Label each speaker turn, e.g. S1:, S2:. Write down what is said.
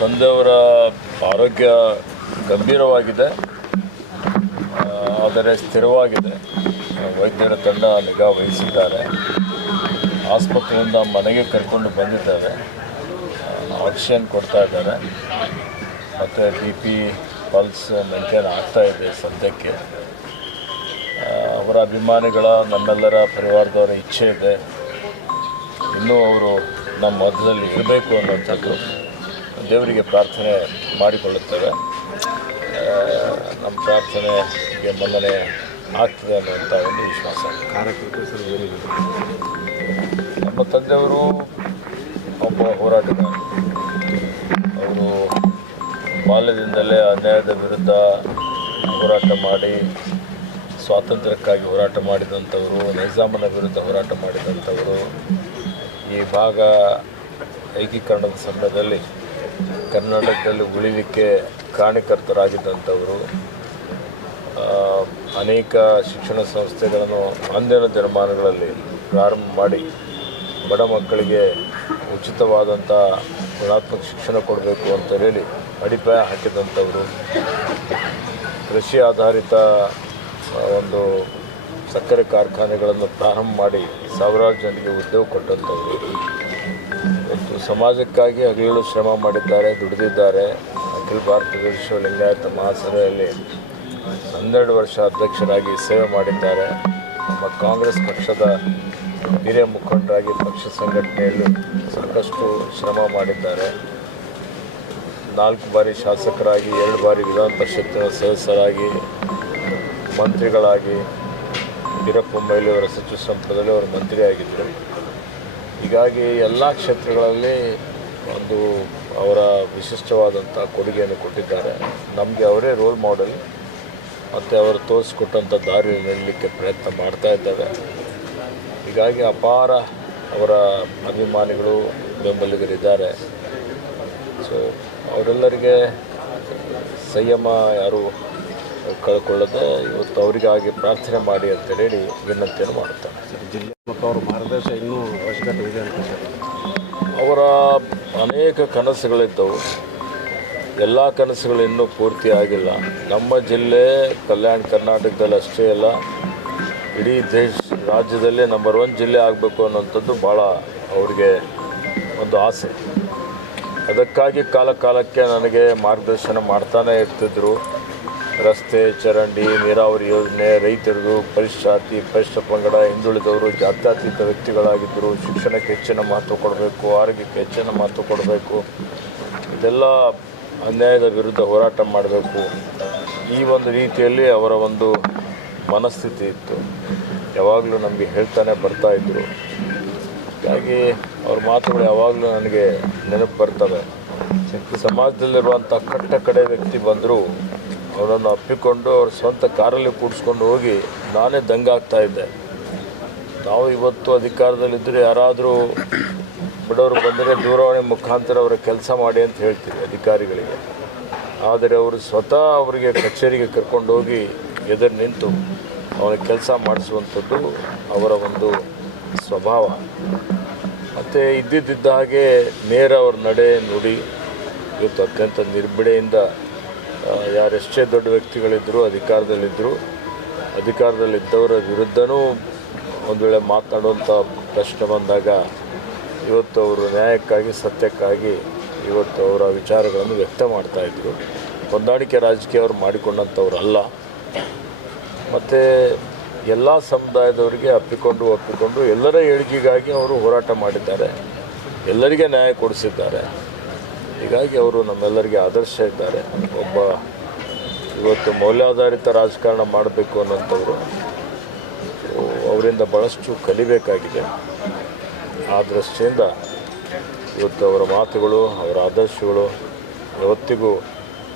S1: ತಂದೆಯವರ ಆರೋಗ್ಯ ಗಂಭೀರವಾಗಿದೆ. ಆದರೆ ಸ್ಥಿರವಾಗಿದೆ. ವೈದ್ಯರ ತಂಡ ನಿಗಾ ವಹಿಸಿದ್ದಾರೆ. ಆಸ್ಪತ್ರೆಯಿಂದ ಮನೆಗೆ ಕರ್ಕೊಂಡು ಬಂದಿದ್ದಾರೆ. ಆಕ್ಸಿಜನ್ ಕೊಡ್ತಾ ಇದ್ದಾರೆ. ಮತ್ತು ಬಿ ಪಿ ಪಲ್ಸ್ ಮೇಂಟೈನ್ ಆಗ್ತಾ ಇದೆ ಸದ್ಯಕ್ಕೆ. ಅವರ ಅಭಿಮಾನಿಗಳ, ನಮ್ಮೆಲ್ಲರ ಪರಿವಾರದವರ ಇಚ್ಛೆ ಇದೆ. ಇನ್ನೂ ಅವರು ನಮ್ಮ ಮಧ್ಯದಲ್ಲಿ ಇರಬೇಕು ಅನ್ನೋಂಥದ್ದು ದೇವರಿಗೆ ಪ್ರಾರ್ಥನೆ ಮಾಡಿಕೊಳ್ಳುತ್ತೇವೆ. ನಮ್ಮ ಪ್ರಾರ್ಥನೆಗೆ ಮನ್ನಣೆ ಆಗ್ತದೆ ಅನ್ನುವಂಥ ಒಂದು ವಿಶ್ವಾಸ. ನಮ್ಮ ತಂದೆಯವರು ಒಬ್ಬ ಹೋರಾಟಗಾರ. ಅವರು ಬಾಲ್ಯದಿಂದಲೇ ಅನ್ಯಾಯದ ವಿರುದ್ಧ ಹೋರಾಟ ಮಾಡಿ, ಸ್ವಾತಂತ್ರ್ಯಕ್ಕಾಗಿ ಹೋರಾಟ ಮಾಡಿದಂಥವರು, ನೈಜಾಮನ ವಿರುದ್ಧ ಹೋರಾಟ ಮಾಡಿದಂಥವರು. ಈ ಭಾಗ ಏಕೀಕರಣದ ಸಮಯದಲ್ಲಿ ಕರ್ನಾಟಕದಲ್ಲಿ ಉಳಿಲಿಕ್ಕೆ ಕಾರಣಕರ್ತರಾಗಿದ್ದಂಥವರು ಅನೇಕ ಶಿಕ್ಷಣ ಸಂಸ್ಥೆಗಳನ್ನು ಅಂದಿನ ದಿನಮಾನಗಳಲ್ಲಿ ಪ್ರಾರಂಭ ಮಾಡಿ ಬಡ ಮಕ್ಕಳಿಗೆ ಉಚಿತವಾದಂಥ ಗುಣಾತ್ಮಕ ಶಿಕ್ಷಣ ಕೊಡಬೇಕು ಅಂತ ಹೇಳಿ ಅಡಿಪಾಯ ಹಾಕಿದಂಥವರು. ಕೃಷಿ ಆಧಾರಿತ ಒಂದು ಸಕ್ಕರೆ ಕಾರ್ಖಾನೆಗಳನ್ನು ಪ್ರಾರಂಭ ಮಾಡಿ ಸಾವಿರಾರು ಜನರಿಗೆ ಉದ್ಯೋಗ ಕೊಟ್ಟಂಥವರು. ಸಮಾಜಕ್ಕಾಗಿ ಹಗಲು ಶ್ರಮ ಮಾಡಿದ್ದಾರೆ, ದುಡಿದಿದ್ದಾರೆ. ಅಖಿಲ ಭಾರತ ವಿಶ್ವ ಲಿಂಗಾಯತ ಮಹಾಸಭೆಯಲ್ಲಿ ಹನ್ನೆರಡು ವರ್ಷ ಅಧ್ಯಕ್ಷರಾಗಿ ಸೇವೆ ಮಾಡಿದ್ದಾರೆ. ನಮ್ಮ ಕಾಂಗ್ರೆಸ್ ಪಕ್ಷದ ಹಿರಿಯ ಮುಖಂಡರಾಗಿ ಪಕ್ಷ ಸಂಘಟನೆಯಲ್ಲಿ ಸಾಕಷ್ಟು ಶ್ರಮ ಮಾಡಿದ್ದಾರೆ. ನಾಲ್ಕು ಬಾರಿ ಶಾಸಕರಾಗಿ, ಎರಡು ಬಾರಿ ವಿಧಾನ ಪರಿಷತ್ತಿನ ಸದಸ್ಯರಾಗಿ, ಮಂತ್ರಿಗಳಾಗಿ, ವೀರಪ್ಪ ಮೊಯ್ಲಿ ಅವರ ಸಚಿವ ಸಂಪುಟದಲ್ಲಿ ಅವರು ಮಂತ್ರಿಯಾಗಿದ್ದರು. ಹೀಗಾಗಿ ಎಲ್ಲ ಕ್ಷೇತ್ರಗಳಲ್ಲಿ ಒಂದು ಅವರ ವಿಶಿಷ್ಟವಾದಂಥ ಕೊಡುಗೆಯನ್ನು ಕೊಟ್ಟಿದ್ದಾರೆ. ನಮಗೆ ಅವರೇ ರೋಲ್ ಮಾಡೆಲ್ ಮತ್ತು ಅವರು ತೋರಿಸ್ಕೊಟ್ಟಂಥ ದಾರಿ ನೆಡಲಿಕ್ಕೆ ಪ್ರಯತ್ನ ಮಾಡ್ತಾ ಇದ್ದಾರೆ. ಹೀಗಾಗಿ ಅಪಾರ ಅವರ ಅಭಿಮಾನಿಗಳು ಬೆಂಬಲಿಗರಿದ್ದಾರೆ. ಸೊ ಅವರೆಲ್ಲರಿಗೆ ಸಂಯಮ ಯಾರು ಕಳ್ಕೊಳ್ಳದೆ ಇವತ್ತು ಅವರಿಗಾಗಿ ಪ್ರಾರ್ಥನೆ ಮಾಡಿ ಅಂತ ಹೇಳಿ ವಿನಂತಿಯನ್ನು ಮಾಡುತ್ತಾರೆ
S2: ಜಿಲ್ಲೆ ಮತ್ತು ಅವ್ರ ಮಾರ್ಗದರ್ಶನ ಇನ್ನೂ ಅವಶ್ಯಕತೆ ಇದೆ ಅಂತ
S1: ಅವರ ಅನೇಕ ಕನಸುಗಳಿದ್ದವು. ಎಲ್ಲ ಕನಸುಗಳು ಇನ್ನೂ ಪೂರ್ತಿ ಆಗಿಲ್ಲ. ನಮ್ಮ ಜಿಲ್ಲೆ ಕಲ್ಯಾಣ ಕರ್ನಾಟಕದಲ್ಲಿ ಅಷ್ಟೇ ಅಲ್ಲ, ಇಡೀ ದೇಶ, ರಾಜ್ಯದಲ್ಲೇ ನಂಬರ್ ಒನ್ ಜಿಲ್ಲೆ ಆಗಬೇಕು ಅನ್ನೋಂಥದ್ದು ಭಾಳ ಅವರಿಗೆ ಒಂದು ಆಸೆ. ಅದಕ್ಕಾಗಿ ಕಾಲ ಕಾಲಕ್ಕೆ ನನಗೆ ಮಾರ್ಗದರ್ಶನ ಮಾಡ್ತಾನೇ ಇರ್ತಿದ್ರು. ರಸ್ತೆ, ಚರಂಡಿ, ನೀರಾವರಿ ಯೋಜನೆ, ರೈತರದು ಪರಿಶಾತಿ, ಪರಿಶಿಷ್ಟ ಪಂಗಡ, ಹಿಂದುಳಿದವರು, ಜಾತ್ಯತೀತ ವ್ಯಕ್ತಿಗಳಾಗಿದ್ದರು ಶಿಕ್ಷಣಕ್ಕೆ ಹೆಚ್ಚಿನ ಮಹತ್ವ ಕೊಡಬೇಕು, ಆರೋಗ್ಯಕ್ಕೆ ಹೆಚ್ಚಿನ ಮಹತ್ವ ಕೊಡಬೇಕು. ಇದೆಲ್ಲ ಅನ್ಯಾಯದ ವಿರುದ್ಧ ಹೋರಾಟ ಮಾಡಬೇಕು. ಈ ಒಂದು ರೀತಿಯಲ್ಲಿ ಅವರ ಒಂದು ಮನಸ್ಥಿತಿ ಇತ್ತು. ಯಾವಾಗಲೂ ನಮಗೆ ಹೇಳ್ತಾನೆ ಬರ್ತಾ ಇದ್ದರು ಹೀಗಾಗಿ ಅವ್ರ ಮಾತುಗಳು ಯಾವಾಗಲೂ ನನಗೆ ನೆನಪು ಬರ್ತವೆ. ಸಮಾಜದಲ್ಲಿರುವಂಥ ಕಟ್ಟ ಕಡೆ ವ್ಯಕ್ತಿ ಬಂದರೂ ಅವರನ್ನು ಅಪ್ಪಿಕೊಂಡು ಅವ್ರ ಸ್ವಂತ ಕಾರಲ್ಲಿ ಕೂಡಿಸ್ಕೊಂಡು ಹೋಗಿ ನಾನೇ ದಂಗಾಗ್ತಾ ಇದ್ದೆ. ನಾವು ಇವತ್ತು ಅಧಿಕಾರದಲ್ಲಿದ್ದರೆ ಯಾರಾದರೂ ಬಡವರು ಬಂದರೆ ದೂರವಾಣಿ ಮುಖಾಂತರ ಅವರ ಕೆಲಸ ಮಾಡಿ ಅಂತ ಹೇಳ್ತೀವಿ ಅಧಿಕಾರಿಗಳಿಗೆ. ಆದರೆ ಅವರು ಸ್ವತಃ ಅವರಿಗೆ ಕಚೇರಿಗೆ ಕರ್ಕೊಂಡು ಹೋಗಿ ಎದುರು ನಿಂತು ಅವನ ಕೆಲಸ ಮಾಡಿಸುವಂಥದ್ದು ಅವರ ಒಂದು ಸ್ವಭಾವ. ಮತ್ತು ಇದ್ದಿದ್ದ ಹಾಗೆ ನೇರ ಅವ್ರ ನಡೆ ನುಡಿ ಇವತ್ತು ಅತ್ಯಂತ ನಿರ್ಬಿಡೆಯಿಂದ ಯಾರೆಷ್ಟೇ ದೊಡ್ಡ ವ್ಯಕ್ತಿಗಳಿದ್ದರೂ ಅಧಿಕಾರದಲ್ಲಿದ್ದರು ಅಧಿಕಾರದಲ್ಲಿದ್ದವರ ವಿರುದ್ಧನೂ ಒಂದು ವೇಳೆ ಮಾತನಾಡುವಂಥ ಪ್ರಶ್ನೆ ಬಂದಾಗ, ಇವತ್ತು ಅವರು ನ್ಯಾಯಕ್ಕಾಗಿ, ಸತ್ಯಕ್ಕಾಗಿ ಇವತ್ತು ಅವರ ವಿಚಾರಗಳನ್ನು ವ್ಯಕ್ತ ಮಾಡ್ತಾಯಿದ್ರು ಹೊಂದಾಣಿಕೆ ರಾಜಕೀಯ ಅವರು ಮಾಡಿಕೊಂಡಂಥವ್ರು ಅಲ್ಲ ಮತ್ತು ಎಲ್ಲ ಸಮುದಾಯದವರಿಗೆ ಅಪ್ಪಿಕೊಂಡು, ಒಪ್ಪಿಕೊಂಡು ಎಲ್ಲರ ಏಳಿಗೆಗಾಗಿ ಅವರು ಹೋರಾಟ ಮಾಡಿದ್ದಾರೆ. ಎಲ್ಲರಿಗೆ ನ್ಯಾಯ ಕೊಡಿಸಿದ್ದಾರೆ. ಹೀಗಾಗಿ ಅವರು ನಮ್ಮೆಲ್ಲರಿಗೆ ಆದರ್ಶ ಇದ್ದಾರೆ. ಒಬ್ಬ ಇವತ್ತು ಮೌಲ್ಯಾಧಾರಿತ ರಾಜಕಾರಣ ಮಾಡಬೇಕು ಅನ್ನೋಂಥವ್ರು, ಅವರಿಂದ ಭಾಳಷ್ಟು ಕಲಿಬೇಕಾಗಿದೆ. ಆ ದೃಷ್ಟಿಯಿಂದ ಇವತ್ತು ಅವರ ಮಾತುಗಳು, ಅವರ ಆದರ್ಶಗಳು ಯಾವತ್ತಿಗೂ